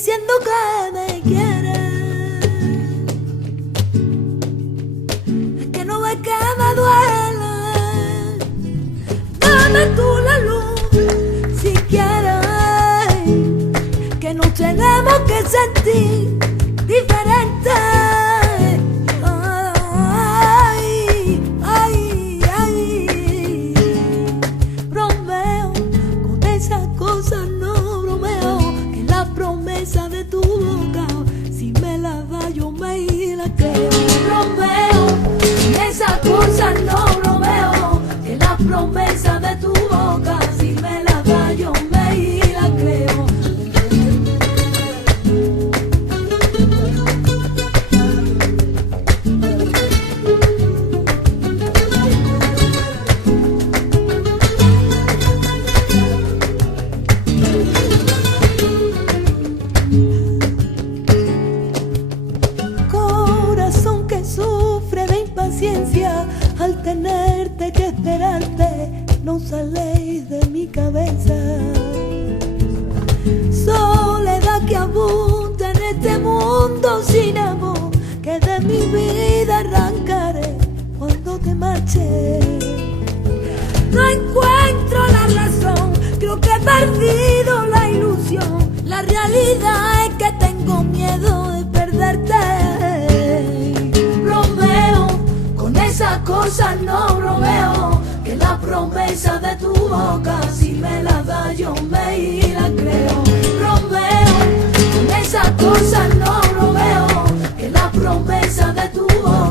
diciendo que me quiere. Es que no ves que me duele. Dame tú la luz si quieres, que nos tenemos que sentir diferentes. De tu boca, si me la da yo me la creo. Romeo, esa cosa no bromeo, que la promesa de tu boca, si me la da yo me la creo. Al tenerte que esperarte, no sales de mi cabeza. Soledad que abunda en este mundo sin amor, que de mi vida arrancaré cuando te marches. No encuentro la razón, creo que he perdido la ilusión. La realidad es que tengo miedo de perderte. Esa cosa no bromeo, que la promesa de tu boca, si me la da yo me la creo. Romeo, con esa cosa no bromeo, que la promesa de tu boca.